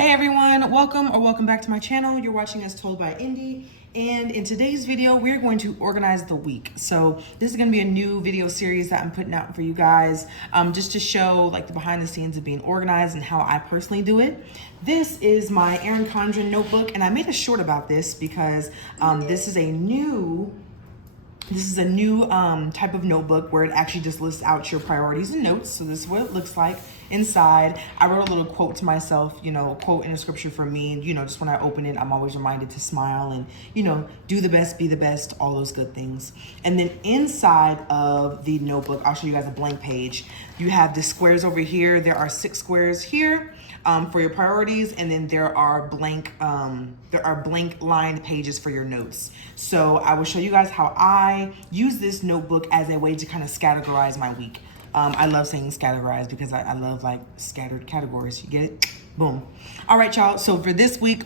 Hey everyone, welcome back to my channel. You're watching As Told by Indy, and in today's video we're going to organize the week. So this is going to be a new video series that I'm putting out for you guys, just to show like the behind the scenes of being organized and how I personally do it. This is my Erin Condren notebook, and I made a short about this because this is a new type of notebook where it actually just lists out your priorities and notes. So this is what it looks like inside. I wrote a little quote to myself, a quote in a scripture for me. Just when I open it, I'm always reminded to smile and, do the best, be the best, all those good things. And then inside of the notebook, I'll show you guys a blank page. You have the squares over here. There are 6 squares here. For your priorities, and then there are blank lined pages for your notes. So I will show you guys how I use this notebook as a way to kind of categorize my week. I love saying categorize because I love like scattered categories. You get it? Boom. All right, y'all. So for this week,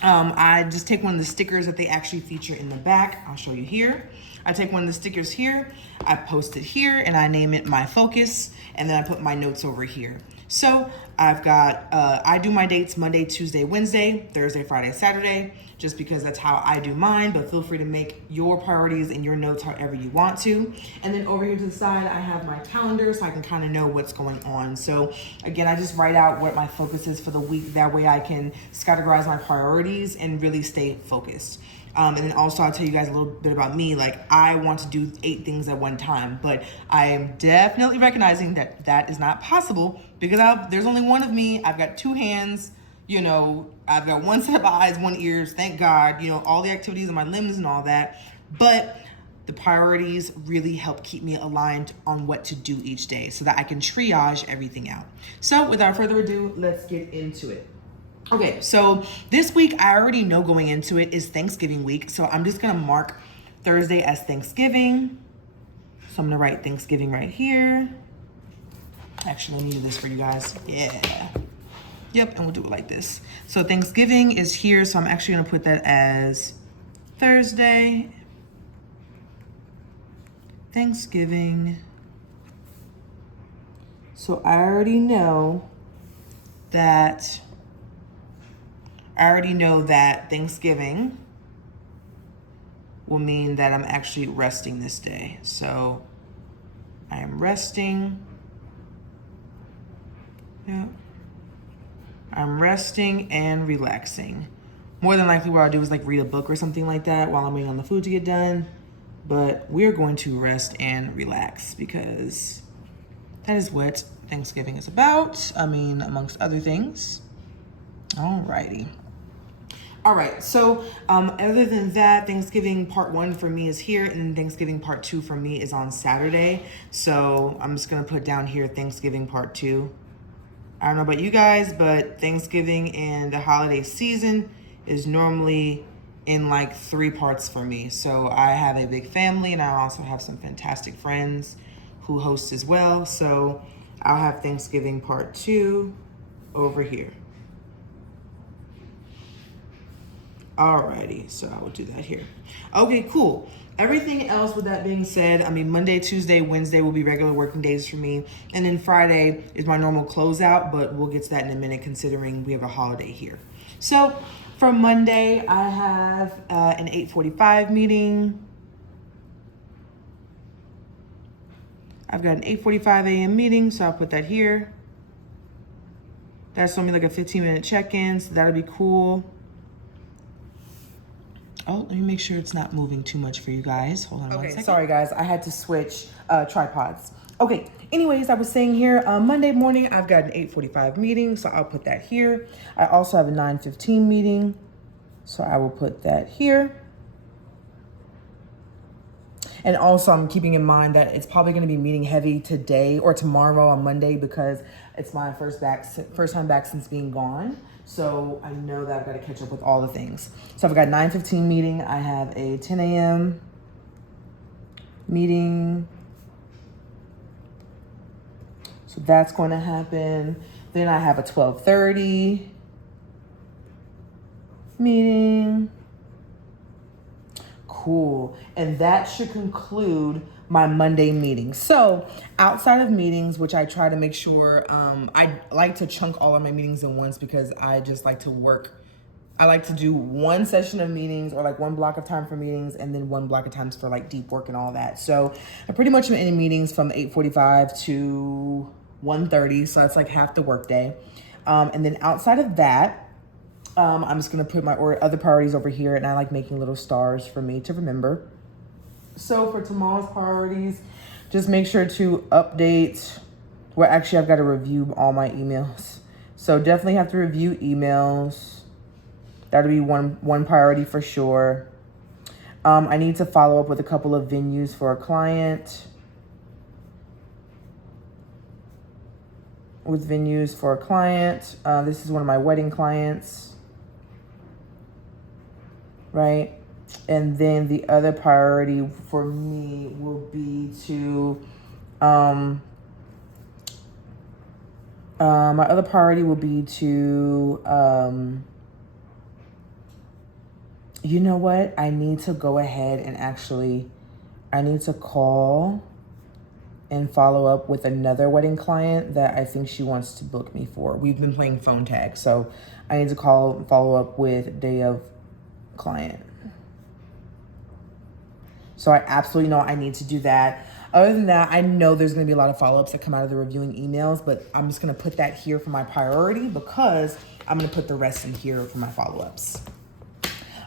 I just take one of the stickers that they actually feature in the back. I'll show you here. I take one of the stickers here, I post it here, and I name it My Focus, and then I put my notes over here. So I've got, I do my dates Monday, Tuesday, Wednesday, Thursday, Friday, Saturday, just because that's how I do mine, but feel free to make your priorities and your notes however you want to. And then over here to the side, I have my calendar so I can kind of know what's going on. So again, I just write out what my focus is for the week. That way I can categorize my priorities and really stay focused. And then also I'll tell you guys a little bit about me. Like, I want to do 8 things at one time, but I am definitely recognizing that that is not possible because there's only one of me. I've got 2 hands, I've got 1 set of eyes, 1 ears, thank God, all the activities of my limbs and all that. But the priorities really help keep me aligned on what to do each day so that I can triage everything out. So without further ado, let's get into it. Okay, so this week, I already know going into it is Thanksgiving week. So I'm just gonna mark Thursday as Thanksgiving. So I'm gonna write Thanksgiving right here. Actually, I need this for you guys. Yeah. Yep, and we'll do it like this. So Thanksgiving is here. So I'm actually gonna put that as Thursday. Thanksgiving. So I already know that Thanksgiving will mean that I'm actually resting this day. So I am resting. Yeah. I'm resting and relaxing. More than likely what I'll do is like read a book or something like that while I'm waiting on the food to get done. But we're going to rest and relax because that is what Thanksgiving is about. I mean, amongst other things. Alrighty. All right, so other than that, Thanksgiving part 1 for me is here, and then Thanksgiving part 2 for me is on Saturday. So I'm just gonna put down here Thanksgiving part 2. I don't know about you guys, but Thanksgiving and the holiday season is normally in like 3 parts for me. So I have a big family, and I also have some fantastic friends who host as well. So I'll have Thanksgiving part 2 over here. Alrighty, so I will do that here. Okay, cool. Everything else with that being said, I mean, Monday, Tuesday, Wednesday will be regular working days for me. And then Friday is my normal closeout, but we'll get to that in a minute considering we have a holiday here. So for Monday, I have an 8:45 meeting. I've got an 8:45 a.m. meeting, so I'll put that here. That's only like a 15-minute check-in, so that'll be cool. Oh, let me make sure it's not moving too much for you guys. Hold on one second. Sorry guys, I had to switch tripods. Okay, anyways, I was saying here, Monday morning, I've got an 8:45 meeting, so I'll put that here. I also have a 9:15 meeting, so I will put that here. And also I'm keeping in mind that it's probably gonna be meeting heavy today or tomorrow on Monday because it's my first time back since being gone. So I know that I've got to catch up with all the things. So I've got 9:15 meeting. I have a 10 a.m. meeting. So that's going to happen. Then I have a 12:30 meeting. Cool. And that should conclude my Monday meeting. So outside of meetings, which I try to make sure, I like to chunk all of my meetings in once because I just like to work. I like to do one session of meetings or like one block of time for meetings and then one block of times for like deep work and all that. So I pretty much am in meetings from 8:45 to 1:30. So that's like half the workday. And then outside of that, I'm just gonna put my other priorities over here, and I like making little stars for me to remember. So for tomorrow's priorities, just make sure to update. Well, actually, I've got to review all my emails. So definitely have to review emails. That'll be one priority for sure. I need to follow up with a couple of venues for a client. This is one of my wedding clients. Right? And then the other priority for me will be to, my other priority will be to, you know what? I need to go ahead and I need to call and follow up with another wedding client that I think she wants to book me for. We've been playing phone tag. So I need to call and follow up with day of client. So I absolutely know I need to do that. Other than that, I know there's going to be a lot of follow-ups that come out of the reviewing emails, but I'm just going to put that here for my priority because I'm going to put the rest in here for my follow-ups.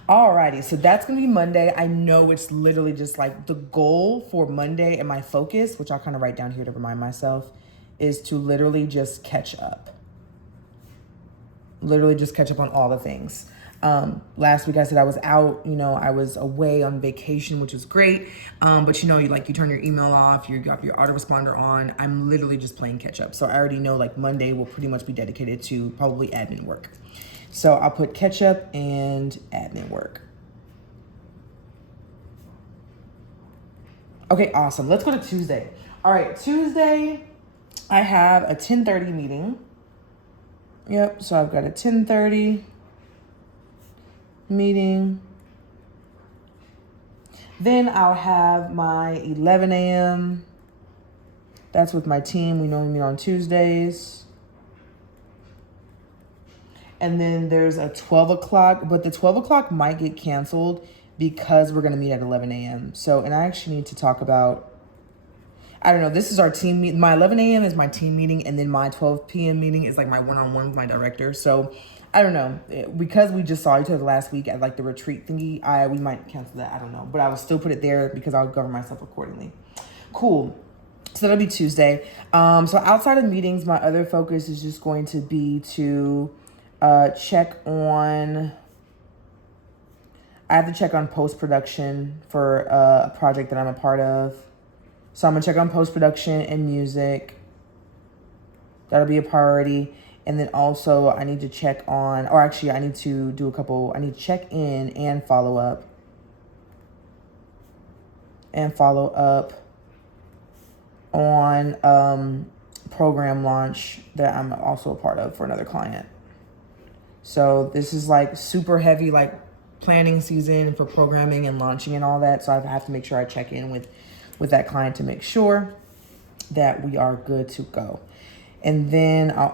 Alrighty, so that's going to be Monday. I know it's literally just like the goal for Monday and my focus, which I'll kind of write down here to remind myself, is to literally just catch up. Literally just catch up on all the things. Last week I said I was out, I was away on vacation, which was great. But you turn your email off, you got your autoresponder on. I'm literally just playing catch up. So I already know like Monday will pretty much be dedicated to probably admin work. So I'll put catch up and admin work. Okay, awesome. Let's go to Tuesday. All right, Tuesday, I have a 10:30 meeting. Yep, so I've got a 10:30 meeting. Then I'll have my 11 a.m. That's with my team. We normally meet on Tuesdays. And then there's a 12 o'clock, but the 12 o'clock might get canceled because we're going to meet at 11 a.m. So, and I actually need to talk about, I don't know, this is our team meeting. My 11 a.m. is my team meeting, and then my 12 p.m. meeting is like my one-on-one with my director. So I don't know, because we just saw each other last week at like the retreat thingy, we might cancel that. I don't know, but I will still put it there because I'll govern myself accordingly. Cool. So that'll be Tuesday. So outside of meetings, my other focus is just going to be to check on, I have to check on post-production for a project that I'm a part of. So I'm gonna check on post-production and music. That'll be a priority. And then also I need to check on, or actually I need to do I need to check in and follow up. On program launch that I'm also a part of for another client. So this is like super heavy, like planning season for programming and launching and all that. So I have to make sure I check in with that client to make sure that we are good to go. And then I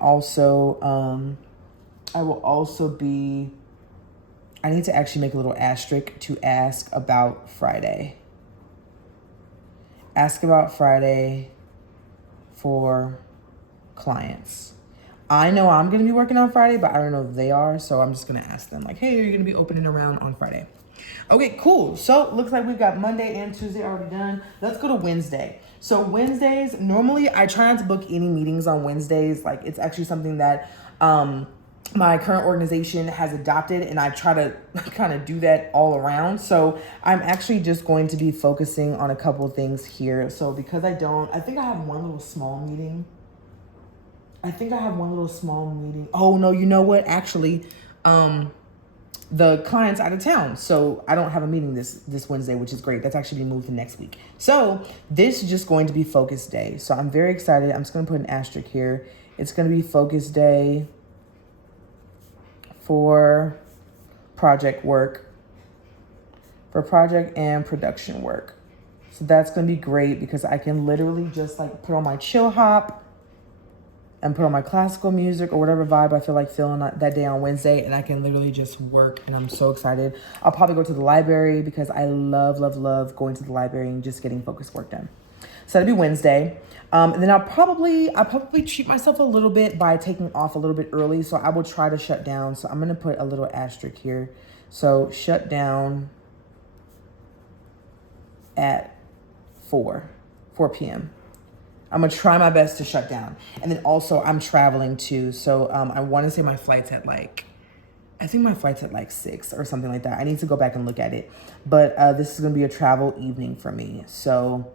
need to actually make a little asterisk to ask about Friday. Ask about Friday for clients. I know I'm going to be working on Friday, but I don't know if they are. So I'm just going to ask them like, hey, are you going to be opening around on Friday? Okay, cool. So looks like we've got Monday and Tuesday already done. Let's go to Wednesday. So Wednesdays, normally I try not to book any meetings on Wednesdays. Like it's actually something that my current organization has adopted, and I try to kind of do that all around. So I'm actually just going to be focusing on a couple of things here. So because I think I have one little small meeting. Oh no, you know what? Actually, the client's out of town, so I don't have a meeting this Wednesday, which is great. That's actually being moved to next week. So this is just going to be focus day. So I'm very excited. I'm just going to put an asterisk here. It's going to be focus day for project work for project and production work. So that's gonna be great because I can literally just like put on my chill hop and put on my classical music or whatever vibe I feel like feeling that day on Wednesday, and I can literally just work, and I'm so excited. I'll probably go to the library because I love, love, love going to the library and just getting focused work done. So that'll be Wednesday. And then I'll probably treat myself a little bit by taking off a little bit early. So I will try to shut down. So I'm gonna put a little asterisk here. So shut down at 4 p.m. I'm gonna try my best to shut down. And then also I'm traveling too. So I wanna say my flight's at like, I think my flight's at like 6 or something like that. I need to go back and look at it. But this is gonna be a travel evening for me. So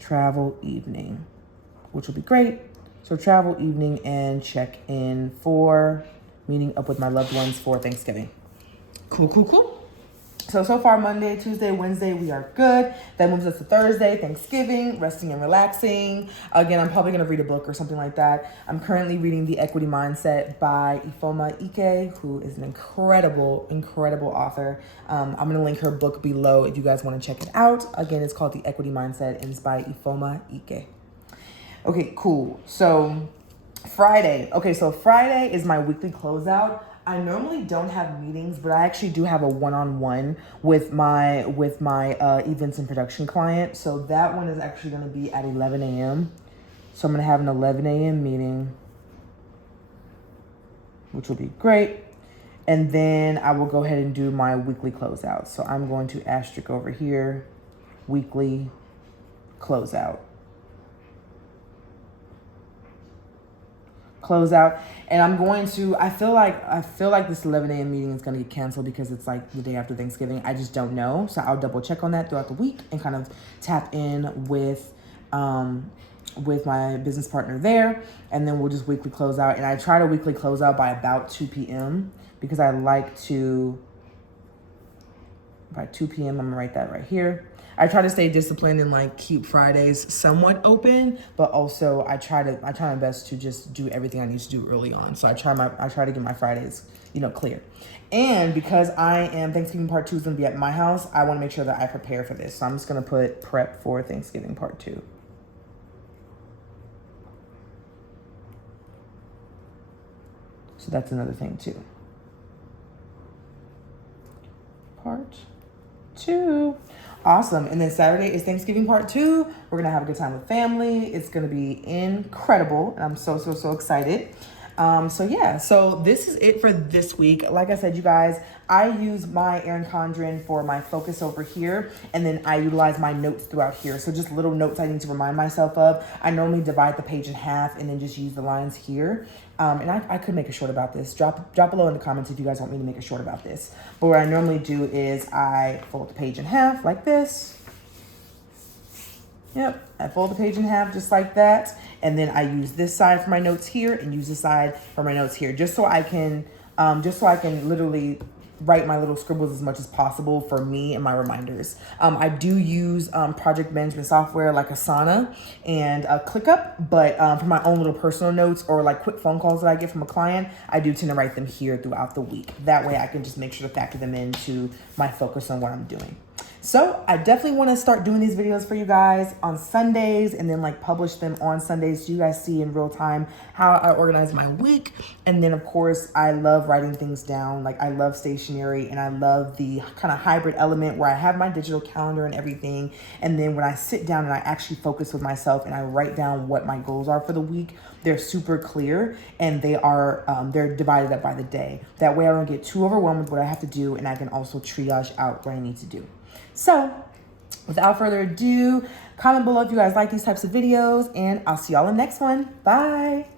travel evening, which will be great. So travel evening and check in for meeting up with my loved ones for Thanksgiving. Cool, cool, cool. So far, Monday, Tuesday, Wednesday, we are good. That moves us to Thursday, Thanksgiving, resting and relaxing. Again, I'm probably going to read a book or something like that. I'm currently reading The Equity Mindset by Ifeoma Ike, who is an incredible, incredible author. I'm going to link her book below if you guys want to check it out. Again, it's called The Equity Mindset and it's by Ifeoma Ike. Okay, cool. So Friday. Okay, so Friday is my weekly closeout. I normally don't have meetings, but I actually do have a one-on-one with my events and production client. So that one is actually going to be at 11 a.m. So I'm going to have an 11 a.m. meeting, which will be great. And then I will go ahead and do my weekly closeout. So I'm going to asterisk over here, weekly closeout. And I'm going to, I feel like this 11 a.m. meeting is going to get canceled because it's like the day after Thanksgiving. I just don't know. So I'll double check on that throughout the week and kind of tap in with my business partner there. And then we'll just weekly close out. And I try to weekly close out by about 2 p.m. because I like to, by 2 p.m. I'm gonna write that right here. I try to stay disciplined and like keep Fridays somewhat open, but also I try my best to just do everything I need to do early on. So I try to get my Fridays, clear. And because Thanksgiving part 2 is gonna be at my house, I wanna make sure that I prepare for this. So I'm just gonna put prep for Thanksgiving part 2. So that's another thing too. Part 2. Awesome. And then Saturday is Thanksgiving part 2. We're going to have a good time with family. It's going to be incredible. And I'm so excited. So this is it for this week. Like I said, you guys, I use my Erin Condren for my focus over here. And then I utilize my notes throughout here. So just little notes I need to remind myself of. I normally divide the page in half and then just use the lines here. And I could make a short about this. Drop below in the comments if you guys want me to make a short about this. But what I normally do is I fold the page in half like this. Yep, I fold the page in half just like that. And then I use this side for my notes here and use this side for my notes here. Just so I can literally write my little scribbles as much as possible for me and my reminders. I do use project management software like Asana and ClickUp, but for my own little personal notes or like quick phone calls that I get from a client, I do tend to write them here throughout the week. That way I can just make sure to factor them into my focus on what I'm doing. So I definitely want to start doing these videos for you guys on Sundays and then like publish them on Sundays so you guys see in real time how I organize my week. And then of course, I love writing things down. Like I love stationery and I love the kind of hybrid element where I have my digital calendar and everything. And then when I sit down and I actually focus with myself and I write down what my goals are for the week, they're super clear and they're divided up by the day. That way I don't get too overwhelmed with what I have to do and I can also triage out what I need to do. So without further ado, comment below if you guys like these types of videos and I'll see y'all in the next one. Bye.